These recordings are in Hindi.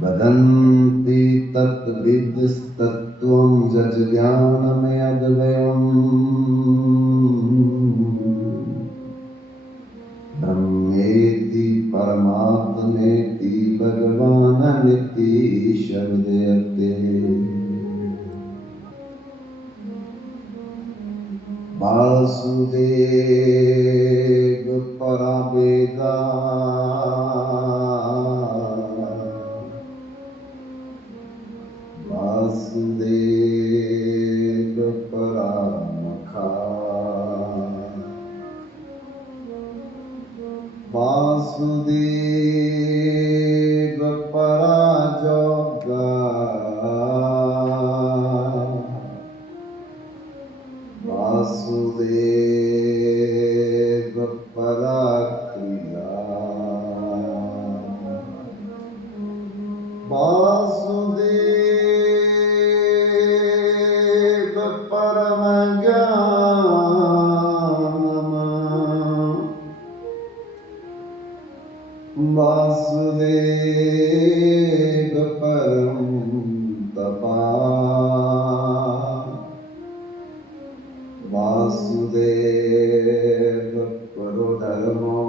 वदन्ति तत्विदस्तत्त्वं जज्ञानमयद्वयम् ब्रह्मेति परमात्मेति भगवाननिति शब्दयते। वासुदेव परवेदा वासुदेव परामखा वासुदेव पराजोगा वासुदेव पराक्रिया वासुदेव परमज्ञानम् वासुदेव परं तपा वासुदेव परो धर्मो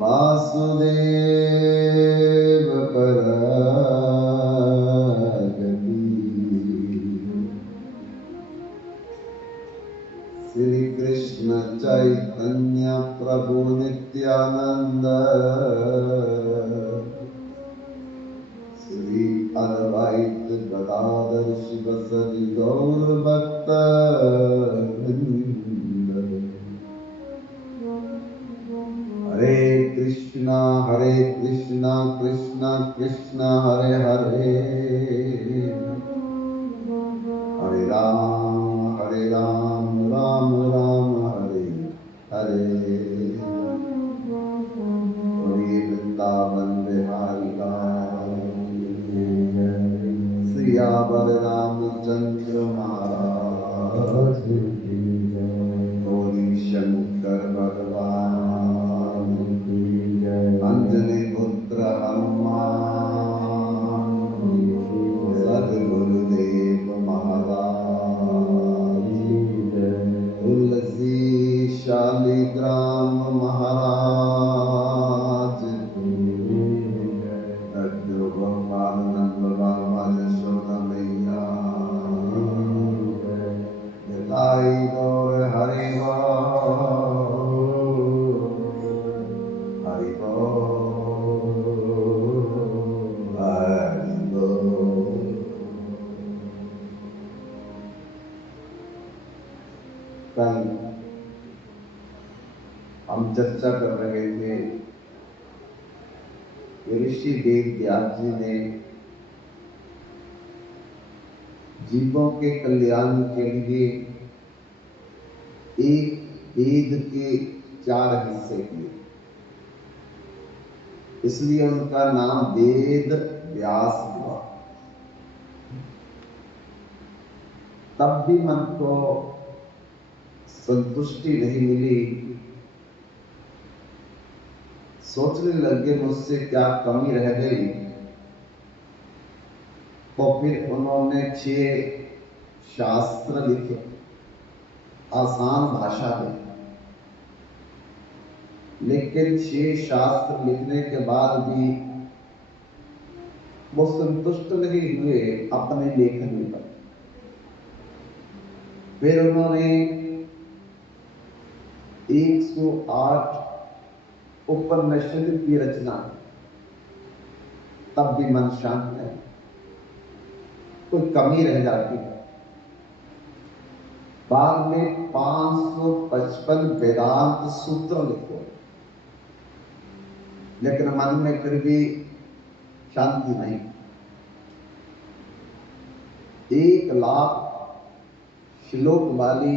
वासुदेव परागति। श्री कृष्ण चैतन्य प्रभु नित्यानंद श्री अद्वैत गदाधर शिवसदि गौर भक्त हरे कृष्णा कृष्णा कृष्णा हरे हरे हरे राम राम राम हरे हरे। वृंदावन बिहारी सियावर रामचंद्र महाराज गौरी शंकर भगवान अंजनी पुत्र हनुमान सद्गुरुदेव महाराज तुलसी शालिग्राम महाराज गोपाल नंद बाबा यशोदा मैया निताई गौर हरि हरि कल हम चर्चा कर रहे थे ऋषि वेद व्यास जी ने जीवों के कल्याण के लिए एक वेद के 4 हिस्से किए, इसलिए उनका नाम वेद व्यास हुआ। तब भी मन को संतुष्टि नहीं मिली, सोचने लगे मुझसे क्या कमी रह गई। तो फिर उन्होंने 6 शास्त्र लिखे आसान भाषा में, लेकिन 6 शास्त्र लिखने के बाद भी वो संतुष्ट नहीं हुए अपने लेखन पर। फिर उन्होंने 108 उपनिषद की रचना, तब भी मन शांत नहीं, कोई कमी रह जाती है। बाद में 555 वेदांत सूत्र लिखे, लेकिन मन में फिर भी शांति नहीं। 1,00,000 श्लोक वाली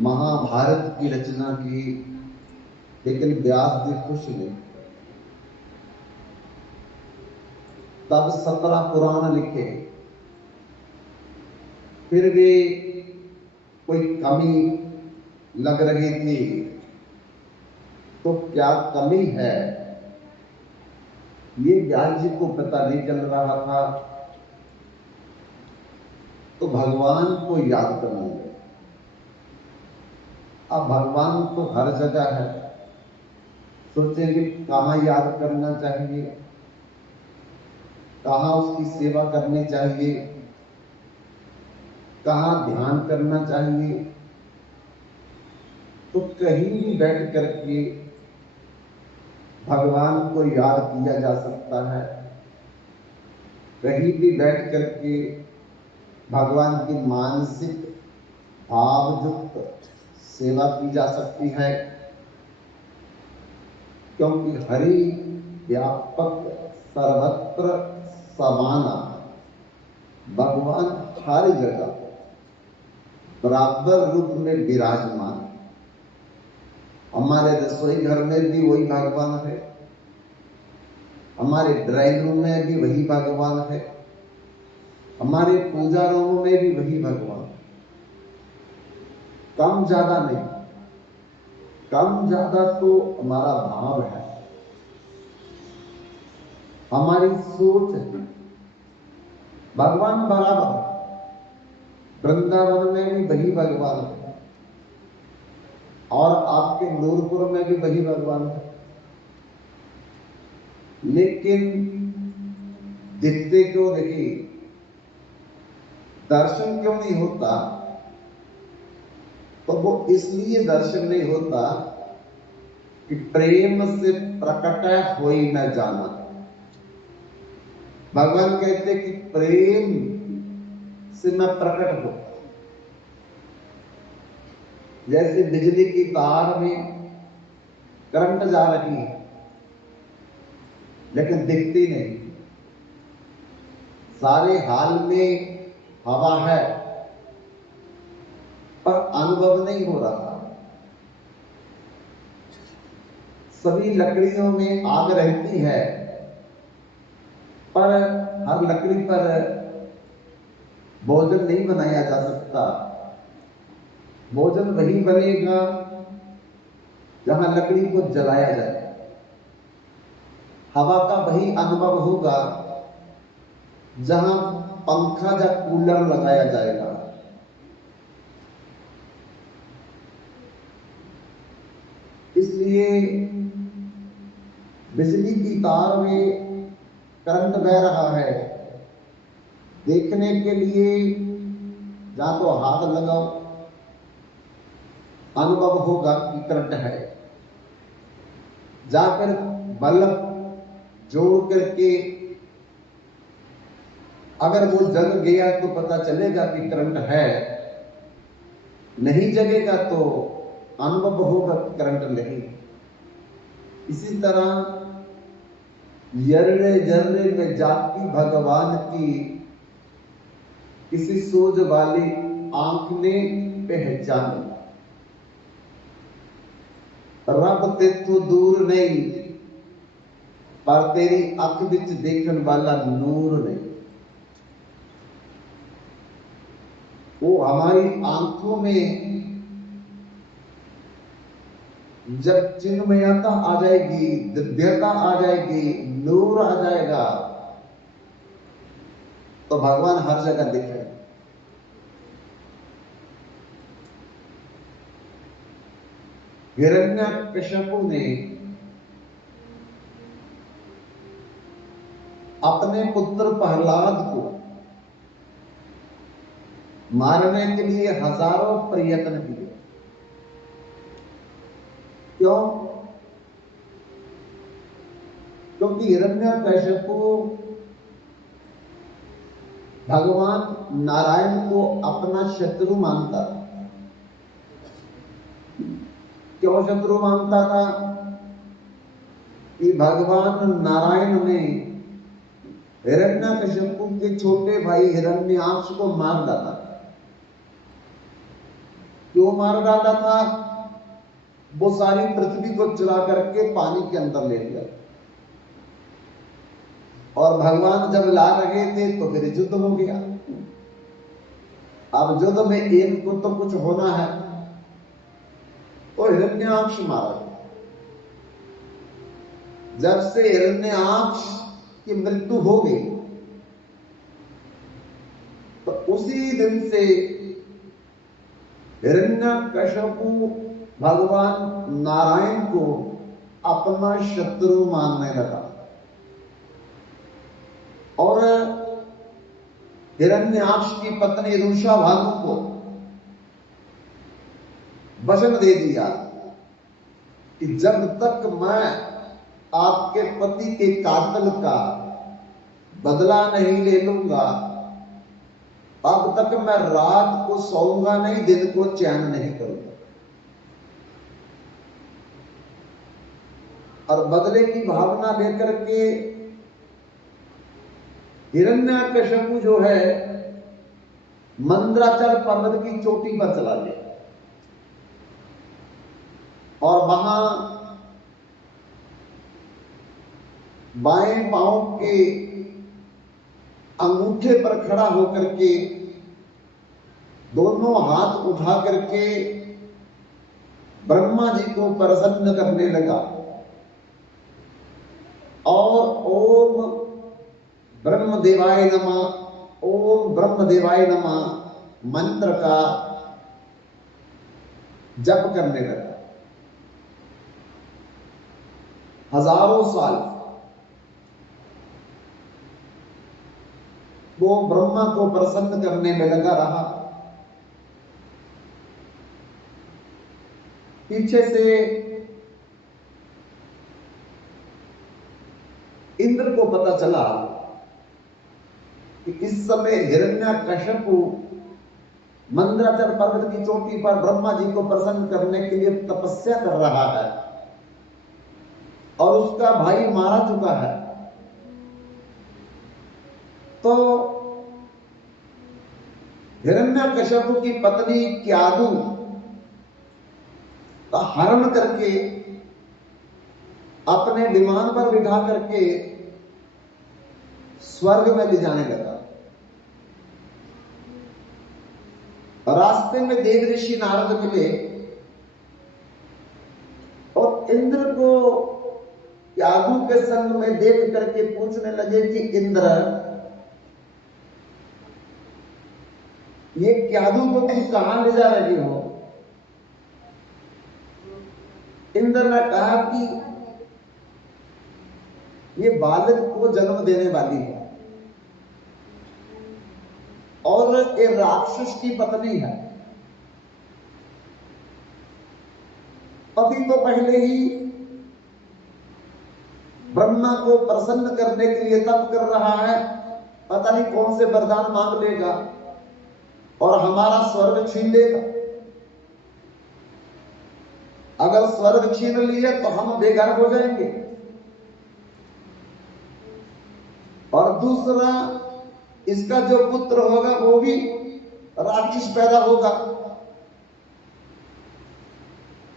महाभारत की रचना की, लेकिन व्यास जी खुश नहीं। तब 17 पुराण लिखे, फिर भी कोई कमी लग रही थी। तो क्या कमी है ये व्यास जी को पता नहीं चल रहा था, तो भगवान को याद करने लगे। अब भगवान तो हर जगह है, सोचेंगे कहाँ याद करना चाहिए, कहाँ उसकी सेवा करनी चाहिए, कहाँ ध्यान करना चाहिए। तो कहीं भी बैठ करके भगवान को याद किया जा सकता है, कहीं भी बैठ करके भगवान की मानसिक भावयुक्त सेवा की जा सकती है, क्योंकि हरि व्यापक सर्वत्र समाना, भगवान हर जगह बराबर रूप में विराजमान। हमारे रसोई घर में भी वही भगवान है, हमारे ड्राइंग रूम में भी वही भगवान है, हमारे पूजा रूम में भी वही भगवान। कम ज्यादा नहीं, कम ज्यादा तो हमारा भाव है, हमारी सोच है। भगवान बराबर, वृंदावन में भी वही भगवान है और आपके नूरपुर में भी वही भगवान है, लेकिन दिखते क्यों नहीं, दर्शन क्यों नहीं होता? तो वो इसलिए दर्शन नहीं होता कि प्रेम से प्रकट हो ही न जाना। भगवान कहते कि प्रेम से मैं प्रकट होता। जैसे बिजली की तार में करंट जा रही है लेकिन दिखती नहीं, सारे हाल में हवा है पर अनुभव नहीं हो रहा। सभी लकड़ियों में आग रहती है पर हर लकड़ी पर भोजन नहीं बनाया जा सकता। भोजन वही बनेगा जहां लकड़ी को जलाया जाए। हवा का वही अनुभव होगा जहां पंखा या कूलर लगाया जाएगा। इसलिए बिजली की तार में करंट बह रहा है, देखने के लिए जहां तो हाथ लगाओ अनुभव होगा कि करंट है, जाकर बल्ब जोड़ करके अगर वो जल गया तो पता चलेगा कि करंट है, नहीं जगेगा तो अनुभव होगा कि करंट नहीं। इसी तरह यर्रे जर्रे में जाती भगवान की किसी सोच वाली आंख ने पहचान। रब तेथों दूर नहीं पर तेरी अख विच देखने वाला नूर नहीं। वो हमारी आंखों में जब चिन्मयता आ जाएगी, दिव्यता आ जाएगी, नूर आ जाएगा तो भगवान हर जगह दिखे। हिरण्यकशिपु ने अपने पुत्र प्रहलाद को मारने के लिए हजारों प्रयत्न किए। क्यों? क्योंकि हिरण्यकशिपु भगवान नारायण को अपना शत्रु मानता था। क्यों शत्रु मानता था? कि भगवान नारायण ने हिरण्यकशिपु के छोटे भाई हिरण्याक्ष को मार डाला। क्यों मार डाला था? वो सारी पृथ्वी को चुरा करके पानी के अंदर ले गया और भगवान जब ला रहे थे तो फिर युद्ध हो गया। अब युद्ध में एक को तो कुछ होना है, तो हिरण्याक्ष मारा गया। जब से हिरण्याक्ष कि मृत्यु हो गई, तो उसी दिन से हिरण्यकशिपु भगवान नारायण को अपना शत्रु मानने लगा और हिरण्याक्ष की पत्नी रुषा भानु को वचन दे दिया कि जब तक मैं आपके पति के कातल का बदला नहीं ले लूंगा, तब तक मैं रात को सोऊंगा नहीं, दिन को चैन नहीं करूंगा। और बदले की भावना लेकर के हिरण्यकशिपु जो है मंद्राचल पर्वत की चोटी पर चला गया और वहां बाएं पांव के अंगूठे पर खड़ा होकर के दोनों हाथ उठा करके ब्रह्मा जी को प्रसन्न करने लगा और ओम ब्रह्मदेवाय नमः, ओम ब्रह्मदेवाय नमः मंत्र का जप करने लगा। हजारों साल वो ब्रह्मा को प्रसन्न करने में लगा रहा। पीछे से इंद्र को पता चला कि इस समय हिरण्यकशिपु मंद्राचल पर्वत की चोटी पर ब्रह्मा जी को प्रसन्न करने के लिए तपस्या कर रहा है और उसका भाई मारा चुका है। तो हिरण्यकशिपु की पत्नी क्यादु का हरण करके अपने विमान पर बिठा करके स्वर्ग में ले जाने लगा। रास्ते में देव ऋषि नारद मिले और इंद्र को क्यादु के संग में देख करके पूछने लगे कि इंद्र, ये क्यादु को तुम कहां ले जा रही हो? इंद्र ने कहा कि ये बालक को जन्म देने वाली है और ये राक्षस की पत्नी है। अभी तो पहले ही ब्रह्मा को प्रसन्न करने के लिए तप कर रहा है, पता नहीं कौन से वरदान मांग लेगा और हमारा स्वर्ग छीन लेगा। अगर स्वर्ग छीन लिया तो हम बेघर हो जाएंगे। और दूसरा, इसका जो पुत्र होगा वो भी राक्षस पैदा होगा।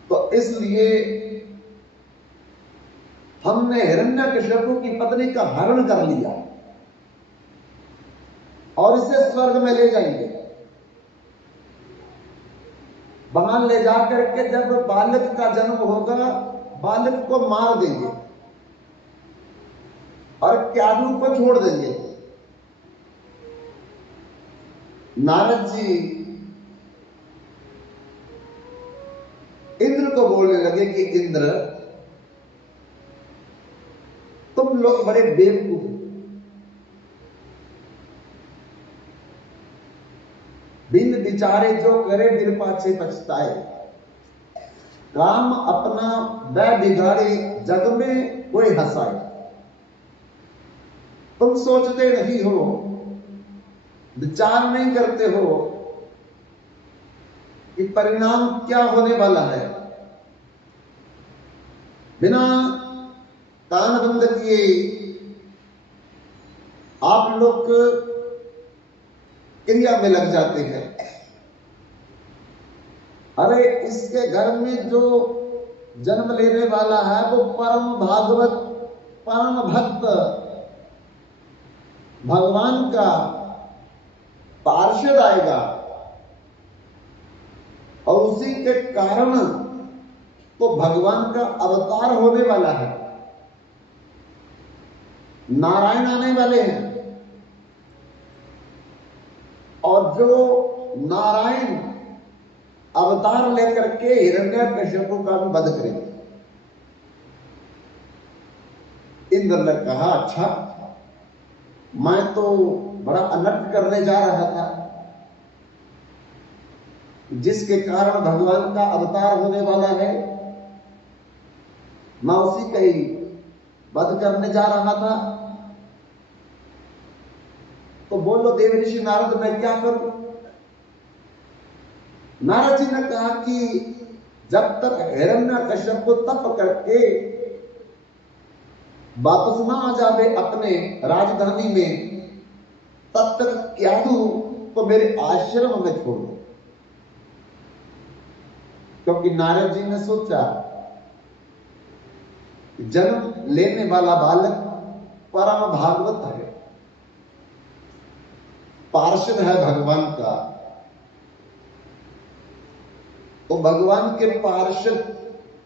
तो इसलिए हमने हिरण्यकशिपु की पत्नी का हरण कर लिया और इसे स्वर्ग में ले जाएंगे। वहां ले जाकर के जब बालक का जन्म होगा, बालक को मार देंगे और क्यादु को छोड़ देंगे। नारद जी इंद्र को बोलने लगे कि इंद्र, तुम लोग बड़े बेवकूफ हो, बिन विचारे जो करे फिर पाछे पछताए। काम अपना वह बिगाड़े, जग में कोई हंसाए। तुम सोचते नहीं हो, विचार नहीं करते हो कि परिणाम क्या होने वाला है। बिना कान बंद किए आप लोग क्रिया में लग जाते हैं। अरे इसके घर में जो जन्म लेने वाला है वो परम भागवत, परम भक्त, भगवान का पार्षद आएगा और उसी के कारण तो भगवान का अवतार होने वाला है। नारायण आने वाले हैं, और जो नारायण अवतार लेकर के हिरण्यकश्यप का भी वध करेंगे। इंद्र ने कहा, अच्छा, मैं तो बड़ा अनर्थ करने जा रहा था, जिसके कारण भगवान का अवतार होने वाला है, मैं उसी का ही वध करने जा रहा था। तो बोलो देव ऋषि नारद, मैं क्या करूं? नारद जी ने कहा कि जब तक हिरण्यकश्यप को तप करके वापस ना आ जावे अपने राजधानी में, तब तक क्या दूं तो मेरे आश्रम में छोड़ दो। क्योंकि नारद जी ने सोचा, जन्म लेने वाला बालक परम भागवत है, पार्षद है भगवान का, तो भगवान के पार्षद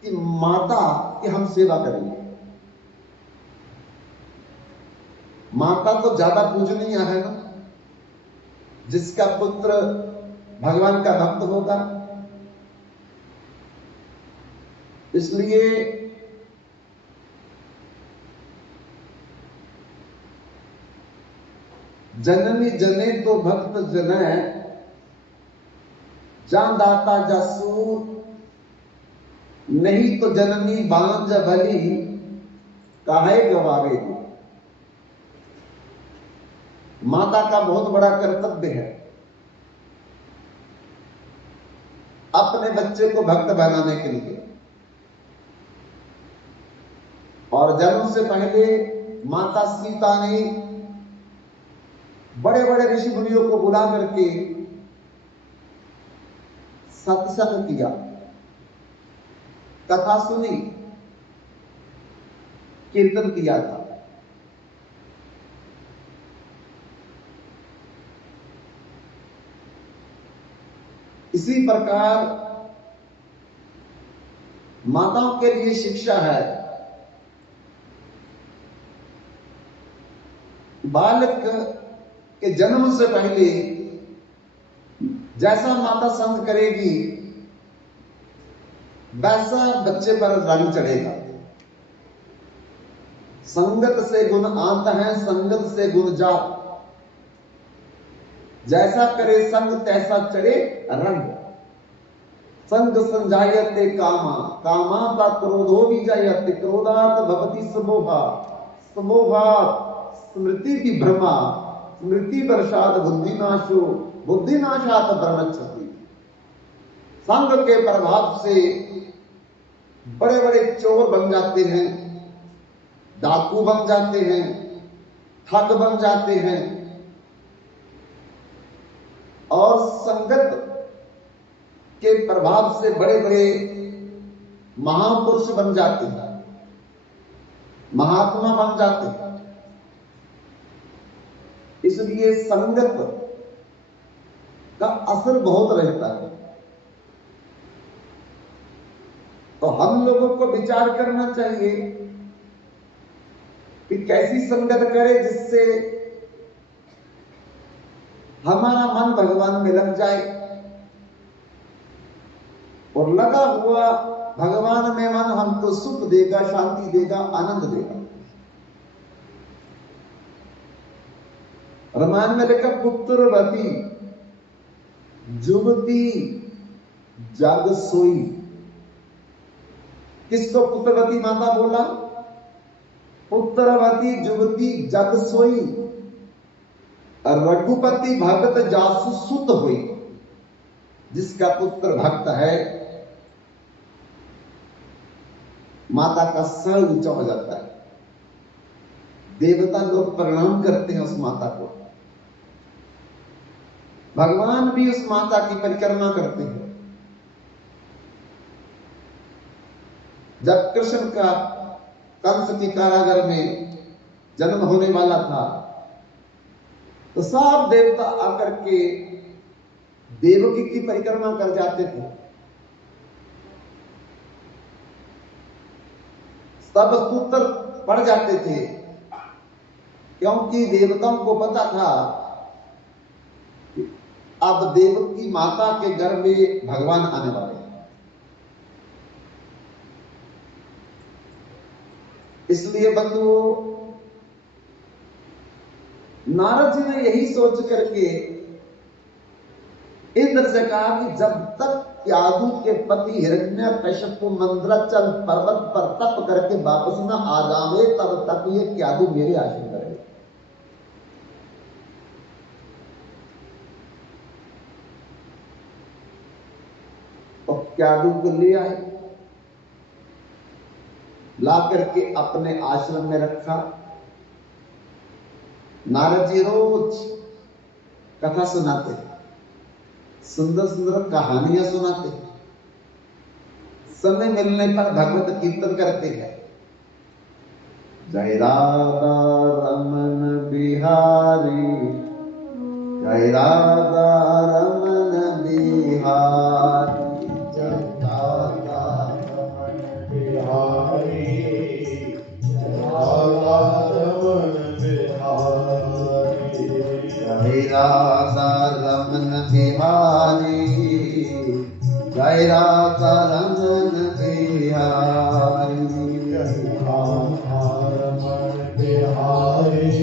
की माता की हम सेवा करेंगे। माता तो ज्यादा पूजनीय है ना, जिसका पुत्र भगवान का भक्त होगा। इसलिए जननी जने तो भक्त जने, जान दाता जसूर, नहीं तो जननी बांझ भली, काहे गवावेगी। माता का बहुत बड़ा कर्तव्य है अपने बच्चे को भक्त बनाने के लिए। और जन्म से पहले माता सीता ने बड़े बड़े ऋषि मुनियों को बुला करके सत्संग किया, कथा सुनी, कीर्तन किया था। इसी प्रकार माताओं के लिए शिक्षा है। बालक के जन्म से पहले जैसा माता संग करेगी, वैसा बच्चे पर रंग चढ़ेगा। संगत से गुण आत है, संगत से गुण जात, जैसा करे संग तैसा चढ़े रंग। संग संजायते कामा, कामा का क्रोधो भी जायते, क्रोधात भवति समोहा, समोहात स्मृति की भ्रमा, स्मृति वर्षात बुद्धिनाशो, बुद्धिनाशात ब्रह्मच्छति। संग के प्रभाव से बड़े बड़े चोर बन जाते हैं, डाकू बन जाते हैं, ठग बन जाते हैं, और संगत के प्रभाव से बड़े बड़े महापुरुष बन जाते हैं, महात्मा बन जाते हैं। इसलिए संगत का असर बहुत रहता है। तो हम लोगों को विचार करना चाहिए कि कैसी संगत करें जिससे हमारा मन भगवान में लग जाए, और लगा हुआ भगवान में मन हमको सुख देगा, शांति देगा, आनंद देगा। रामायण में लिखा, पुत्रवती जुवती जग सोई। किसको पुत्रवती माता बोला? पुत्रवती जुवती जग सोई, रघुपति भगत जासु सुत हुई। जिसका पुत्र भक्त है, माता का सर ऊंचा हो जाता है, देवता लोग प्रणाम करते हैं उस माता को, भगवान भी उस माता की परिक्रमा करते हैं। जब कृष्ण का कंस के कारागार में जन्म होने वाला था, तो सब देवता आकर के देवकी की परिक्रमा कर जाते थे। सब सूत्र पढ़ जाते थे, क्योंकि देवताओं को पता था कि अब देवकी माता के गर्भ में भगवान आने वाले हैं। इसलिए बंधुओं, नारद जी ने यही सोच करके इंद्र से कहा कि जब तक क्यादु के पति हिरण्यकश्यप मंदराचल पर्वत पर तप करके वापस न आ जावे, तब तक ये क्यादु मेरे आश्रम में रहे। और क्यादु को ले आए, ला करके अपने आश्रम में रखा। नारद जी रोज कथा सुनाते, सुंदर सुंदर कहानियां सुनाते, समय मिलने पर भगवत कीर्तन करते हैं। जय राधा रमन बिहारी, जय राधा रमन बिहारी, जय राधा रमन बिहारी, जय राधा रमन बिहारी, जय राधा रमन बिहारी, जय राधा रमन बिहारी, जय राधा रमन बिहारी,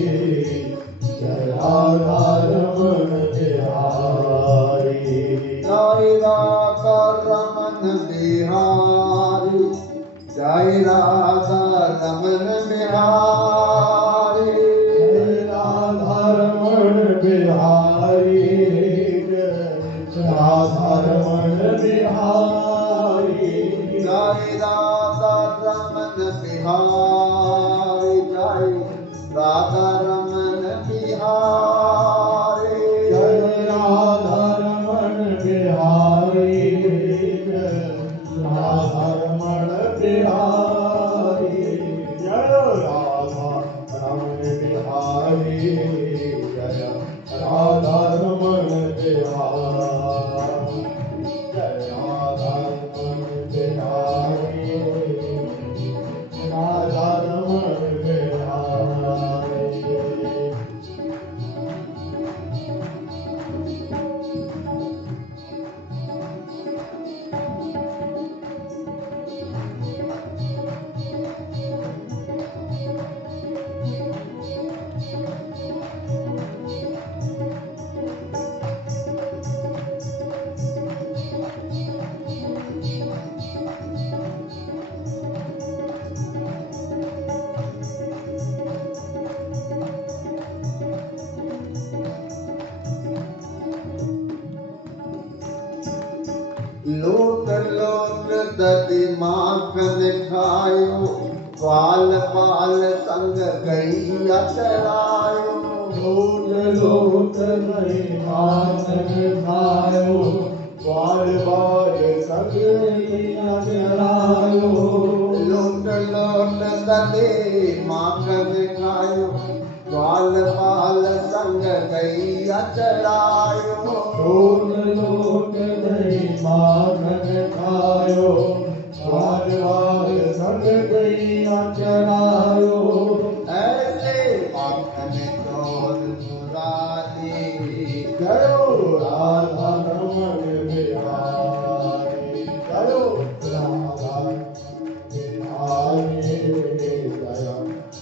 जय राधा रमन बिहारी, जय राधा रमन बिहारी, जय राधा रमन बिहारी, जय राधा रमन बिहारी, जय राधा रमन बिहारी, जय राधा रमन बिहारी, जय राधा रमन बिहारी, जय राधा रमन बिहारी, जय राधा रमन बिहारी, जय राधा रमन बिहारी, जय राधा रमन बिहारी, जय राधा रमन बिहारी, राधा रमन बिहारी। लोट लोट दधि माखन खायो, ग्वाल पाल संग गैया चरायो, लोट लोट नहीं माखन खायो, ग्वाल बाल संग गैया चरायो, लोट लोट दधि माखन खायो, ग्वाल पाल संग गैया चरायो, लोट लोट नहीं माखन खायो, ग्वाल बाल संग गैया चरायो, ऐसे माखन चोर मुरारी, जयो राधा रमन बिहारी, जयो राधा बिहारी, जय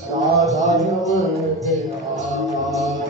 राधा रमन बिहारी।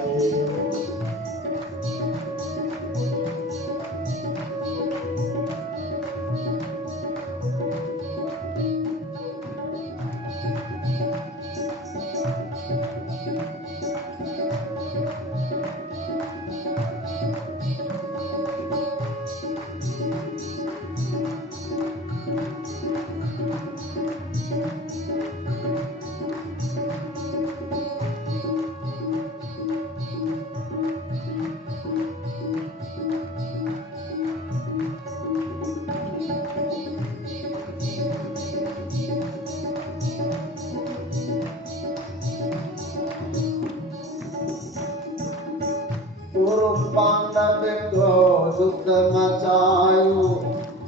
पूर्व पांडव को दुख मचायो,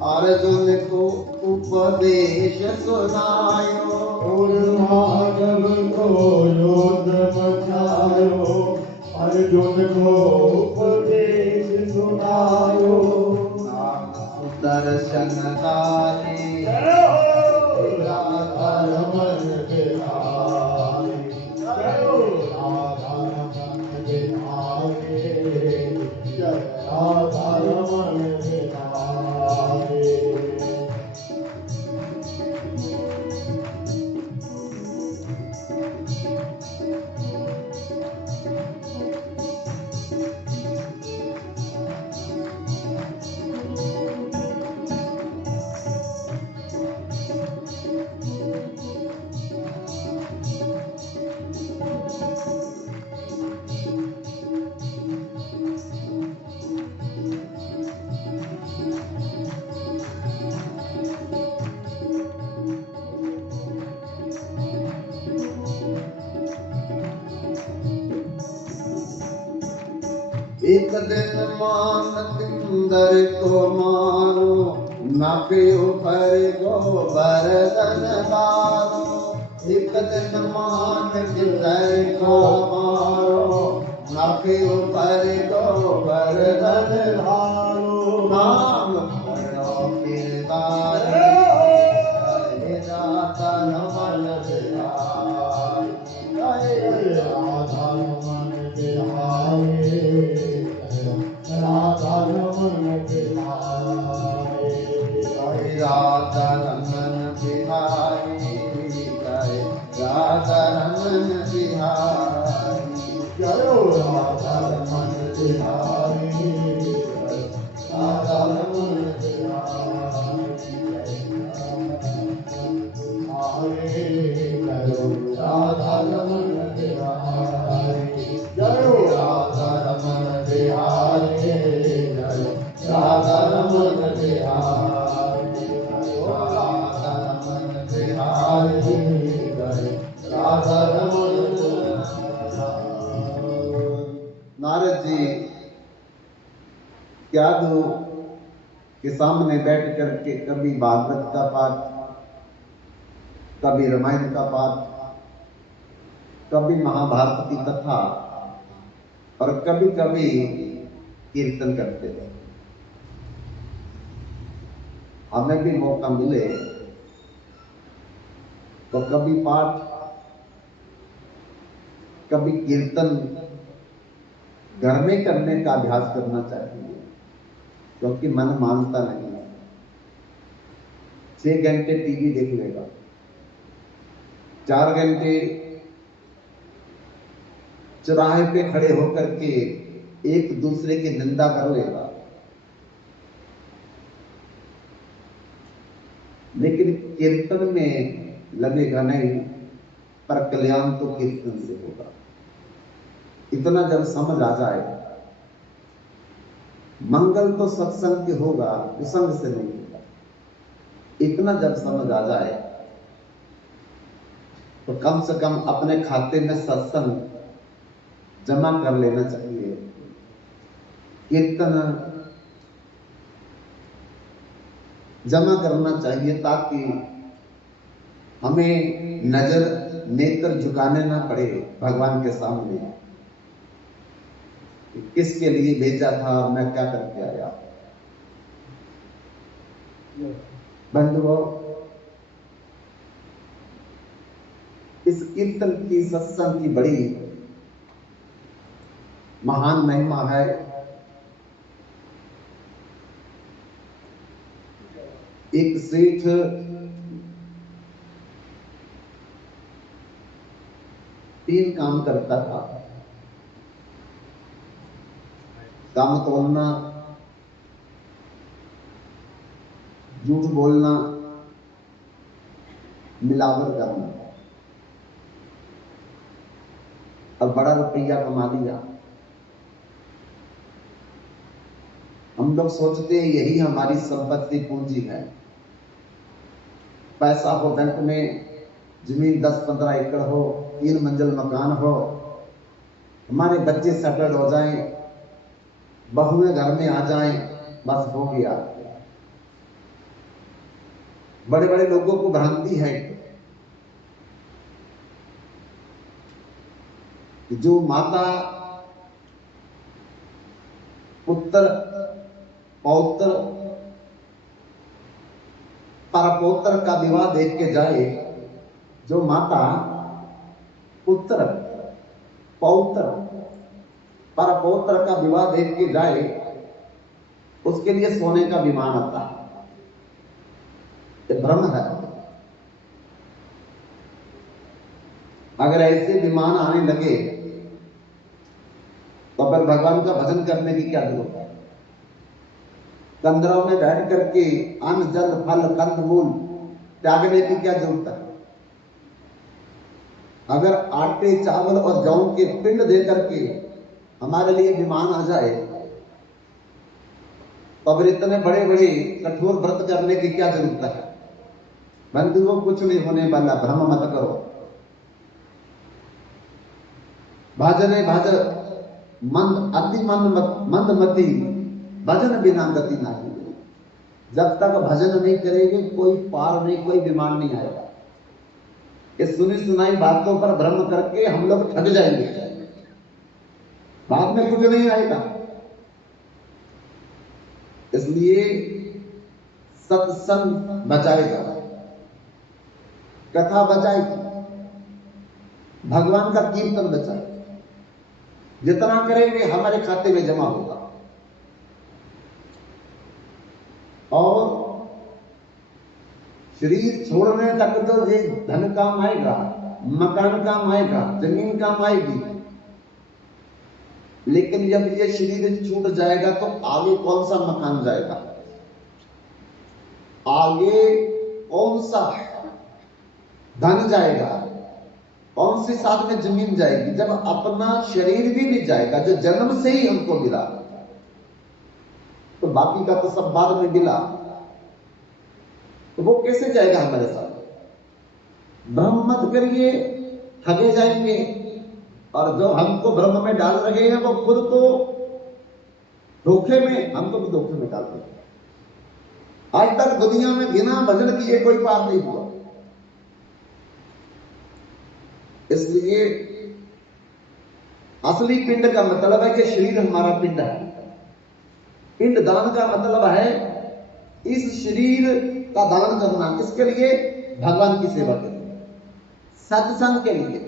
अर्जुन को उपदेश सुनायो, और माधव को युद्ध मचायो, को उपदेश सुनायो, नाम सुदर्शन काली, जय हो राधा रमन बिहारी, जय हो राधा रमन बिहारी, जय राधा रमन बिहारी। एक दिन मान तिंदर को मारो, नाके ऊपर गोवर्धन दारो। एक दिन मान तिंदर को मारो, नाके ऊपर गोवर्धन धारो, नाम करो गिरधारी, जय राधा रमन बिहारी, जय राधा रमन बिहारी, जय राधा रमन बिहारी, जय राधा रमन बिहारी, जय राधा रमन बिहारी। जय हो राधा रमन बिहारी, जय राधा रमन बिहारी, जय हो राधा रमन बिहारी, जय हो राधा रमन बिहारी, जय राधा रमन बिहारी, जय हो राधा रमन बिहारी, जय राधा रमन बिहारी। नारद जी त्यागु के सामने बैठ करके कभी भागवत का पाठ, कभी रामायण का पाठ, कभी महाभारत की कथा और कभी कभी कीर्तन करते थे। हमें भी मौका मिले तो कभी पाठ, कभी कीर्तन घर में करने का अभ्यास करना चाहिए, क्योंकि मन मानता नहीं है। 6 घंटे टीवी देख लेगा, 4 घंटे चौराहे पे खड़े होकर के एक दूसरे की निंदा कर लेगा, लेकिन कीर्तन में लगेगा नहीं। पर कल्याण तो कीर्तन से होगा। इतना जब समझ आ जाए, मंगल तो सत्संग के होगा, कुसंग से नहीं होगा। इतना जब समझ आ जाए तो कम से कम अपने खाते में सत्संग जमा कर लेना चाहिए। कीर्तन जमा करना चाहिए, ताकि हमें नजर नेत्र झुकाने ना पड़े भगवान के सामने। किसके लिए भेजा था, मैं क्या करके आया। बंधुओं, इस कीर्तन की, सत्संग की बड़ी महान महिमा है। एक सेठ 3 काम करता था। काम तोलना, झूठ बोलना, मिलावट करना, और बड़ा रुपया कमा लिया। हम लोग सोचते हैं यही हमारी संपत्ति पूंजी है। पैसा हो बैंक में, जमीन 10-15 एकड़ हो, 3 मंजिल मकान हो, हमारे बच्चे सेटल्ड हो जाएं, बहुएं घर में आ जाएं, बस हो गया। बड़े बड़े लोगों को भ्रांति है कि जो माता पुत्र पौत्र परपौत्र का विवाह देख के जाए, जो माता पुत्र पौत्र परपौत्र का विवाह देख के जाए, उसके लिए सोने का विमान आता है। ये भ्रम है। अगर ऐसे विमान आने लगे तो फिर भगवान का भजन करने की क्या जरूरत है? कंदरों में बैठ करके अन्न जल फल कंद मूल त्यागने की क्या जरूरत है? अगर आटे चावल और जौ के पिंड दे करके हमारे लिए विमान आ जाए तो फिर इतने बड़े बड़े कठोर व्रत करने की क्या जरूरत है? बंधुओं, कुछ नहीं होने वाला, भ्रम मत करो। भजने भज मंद अति मंदमती भजन बिना गति नहीं। जब तक भजन नहीं करेंगे कोई पार नहीं, कोई विमान नहीं आएगा। इस सुनी सुनाई बातों पर भ्रम करके हम लोग ठग जाएंगे, बाद में कुछ नहीं आएगा। इसलिए सत्संग बचाएगा, कथा बचाएगी, भगवान का कीर्तन बचाएगा। जितना करेंगे हमारे खाते में जमा होगा। और शरीर छोड़ने तक तो ये धन काम आएगा, मकान काम आएगा, जमीन काम आएगी, लेकिन जब ये शरीर छूट जाएगा तो आगे कौन सा मकान जाएगा? आगे कौन सा धन जाएगा? कौन सी साथ में जमीन जाएगी? जब अपना शरीर भी नहीं जाएगा, जो जन्म से ही हमको मिला, तो बाकी का तो सब बाद में मिला, तो वो कैसे जाएगा हमारे साथ? भ्रम मत करिए, ठगे जाएंगे। और जो हमको भ्रम में डाल रहे हैं वो खुद को धोखे में, हमको भी धोखे में डाल रहे हैं। आज तक दुनिया में बिना भजन किए कोई पार नहीं हुआ। इसलिए असली पिंड का मतलब है कि शरीर हमारा पिंड है। पिंड दान का मतलब है इस शरीर का दान करना। किसके लिए? भगवान की सेवा के लिए, सत्संग के लिए,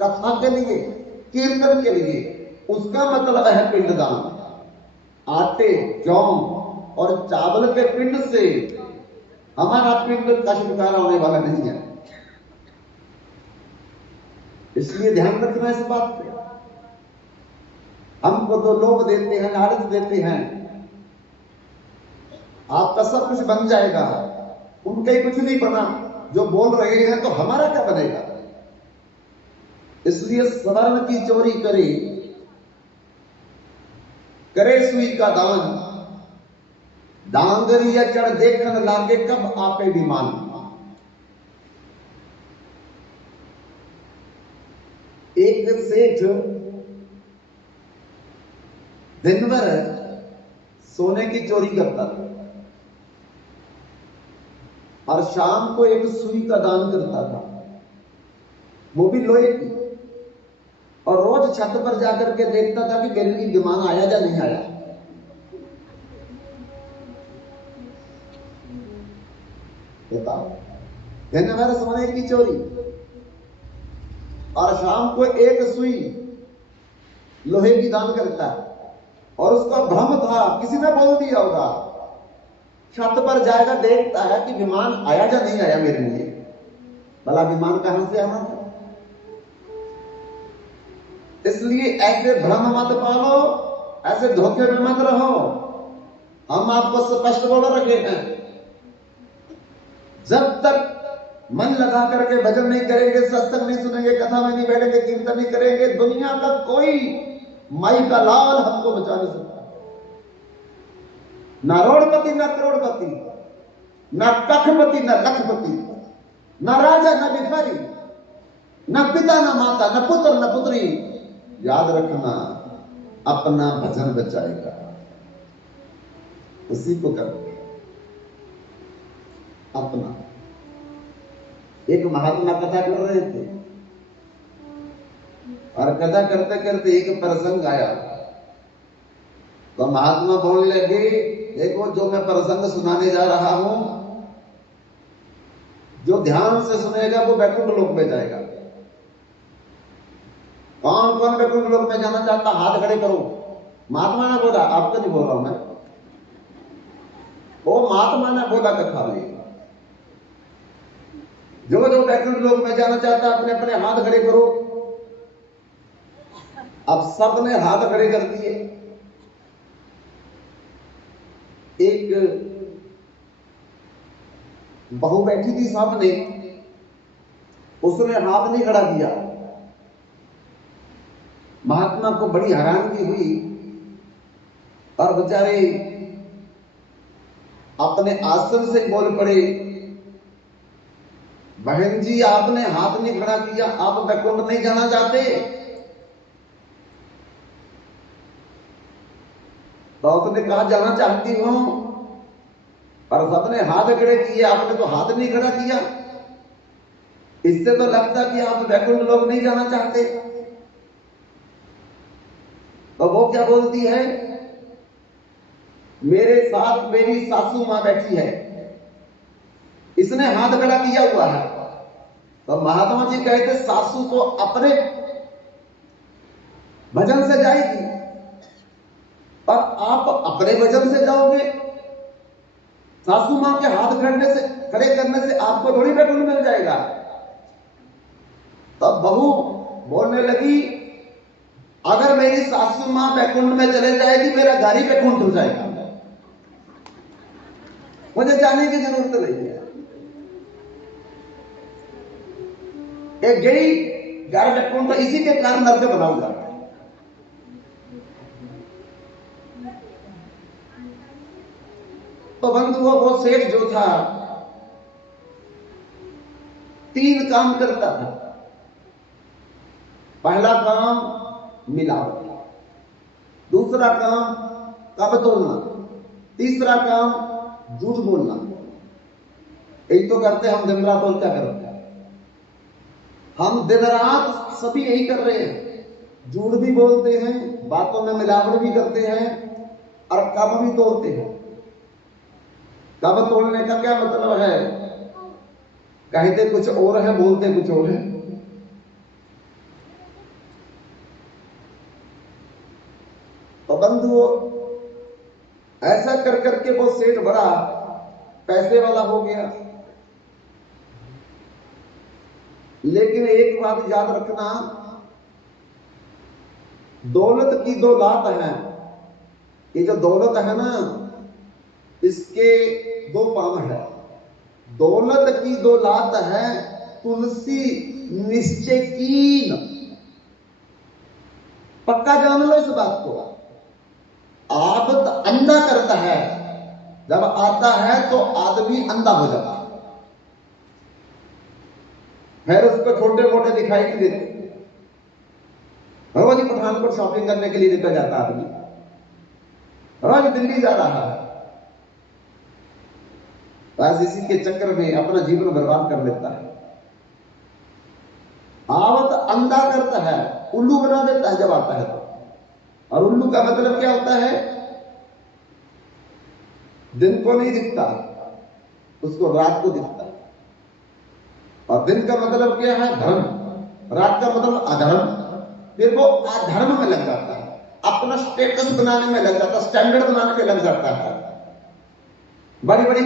कथा के लिए, कीर्तन के लिए। उसका मतलब है पिंड दान। आटे जौ और चावल के पिंड से हमारा पिंड का छुटकारा होने वाला नहीं है। इसलिए ध्यान रखना इस बात पे। हमको तो लोग देते हैं, लालच देते हैं, आपका सब कुछ बन जाएगा, उनके कुछ नहीं बना। जो बोल रहे हैं तो हमारा क्या बनेगा? इसलिए स्वर्ण की चोरी करे सुई का दान, डांगरिया चढ़ देखन लागे कब आपे विमान। एक सेठ दिन भर सोने की चोरी करता था और शाम को एक सुई का दान करता था, वो भी लोहे की। और रोज छत पर जाकर के देखता था कि मेरे लिए विमान आया या नहीं आया। बताओ, दिन भर सोने की चोरी और शाम को एक सुई लोहे की दान करता है। और उसका भ्रम था, किसी ने बोल दिया होगा, छत पर जाएगा, देखता है कि विमान आया या नहीं आया मेरे लिए। भला विमान कहां से आना था? इसलिए ऐसे भ्रम मत पालो, ऐसे धोखे में मत रहो। हम आपको स्पष्ट बोल रखे हैं, जब तक मन लगा करके भजन नहीं करेंगे, सत्संग नहीं सुनेंगे, कथा में नहीं बैठेंगे, कीर्तन नहीं करेंगे, दुनिया का कोई माई का लाल हमको बचा नहीं सकता। ना रोडपति, ना करोड़पति, ना कखपति, ना लखपति, ना राजा, ना भिखारी, ना पिता, ना माता, ना पुत्र, ना पुत्री। याद रखना, अपना भजन बचाएगा, उसी को कर अपना। एक महात्मा कथा कर रहे थे और कथा करते करते एक प्रसंग आया तो महात्मा बोलने लगे, देखो जो मैं प्रसंग सुनाने जा रहा हूं, जो ध्यान से सुनेगा वो वैकुंठ लोक में जाएगा। कौन कौन वैकुंठ लोक में जाना चाहता, हाथ खड़े करो। महात्मा ने बोला, आपको नहीं बोल रहा हूं मैं, वो महात्मा ने बोला कथा में, जो जो वैकुंठ लोक में जाना चाहता अपने अपने हाथ खड़े करो। अब सबने हाथ खड़े कर दिए। एक बहू बैठी थी सामने, उसने हाथ नहीं खड़ा किया। महात्मा को बड़ी हैरानगी हुई और बेचारे अपने आसन से बोल पड़े, बहन जी आपने हाथ नहीं खड़ा किया, आप वैकुंठ नहीं जाना चाहते? तो उसने कहा जाना चाहती हूं, पर सबने हाथ खड़े किए, आपने तो हाथ नहीं खड़ा किया। इससे तो लगता कि आप वैकुंठ लोक नहीं जाना चाहते। तो वो क्या बोलती है, मेरे साथ मेरी सासू मां बैठी है, इसने हाथ खड़ा किया हुआ है। तो महात्मा जी कहते सासू तो अपने भजन से जाएगी, पर आप अपने वजन से जाओगे। सासू मां के हाथ खड़े करने से आपको थोड़ी वैकुंठ मिल जाएगा। तब बहू बोलने लगी, अगर मेरी सासू मां वैकुंठ में चले जाएगी, मेरा घर ही वैकुंठ हो जाएगा, मुझे जाने की जरूरत नहीं है। एक गई घर वैकुंठ, इसी के कारण नरक बना हुआ है। तो बंधुओं, वो सेठ जो था 3 काम करता था। पहला काम मिलावट, दूसरा काम कब तोड़ना, तीसरा काम झूठ बोलना। यही तो करते हम दिन रात, और क्या करते हैं हम दिन रात, सभी यही कर रहे हैं। झूठ भी बोलते हैं, बातों में मिलावट भी करते हैं, और कब भी तोड़ते हैं। कब तोड़ने का क्या मतलब है, कहते कुछ और है, बोलते कुछ और है। तो बंधुओं, ऐसा कर करके वो सेठ बड़ा पैसे वाला हो गया। लेकिन एक बात याद रखना, दौलत की 2 लात है। ये जो दौलत है ना, इसके 2 पांव है। दौलत की 2 लात है, तुलसी निश्चय कीन। पक्का जान लो इस बात को। आदत अंधा करता है, जब आता है तो आदमी अंधा हो जाता है, फिर उसको छोटे मोटे दिखाई नहीं देते। रोज पठानकोट शॉपिंग करने के लिए निकल जाता आदमी, रोज दिल्ली जा रहा है, बस इसी के चक्कर में अपना जीवन बर्बाद कर लेता है। आवत अंधा करता है, उल्लू बना देता है जब आता है तो। और उल्लू का मतलब क्या होता है, दिन को नहीं दिखता, उसको रात को दिखता है। और दिन का मतलब क्या है, धर्म, रात का मतलब अधर्म। फिर वो अधर्म में लग जाता है, अपना स्टेटस बनाने में लग जाता है, स्टैंडर्ड बनाने में लग जाता है। बड़ी बड़ी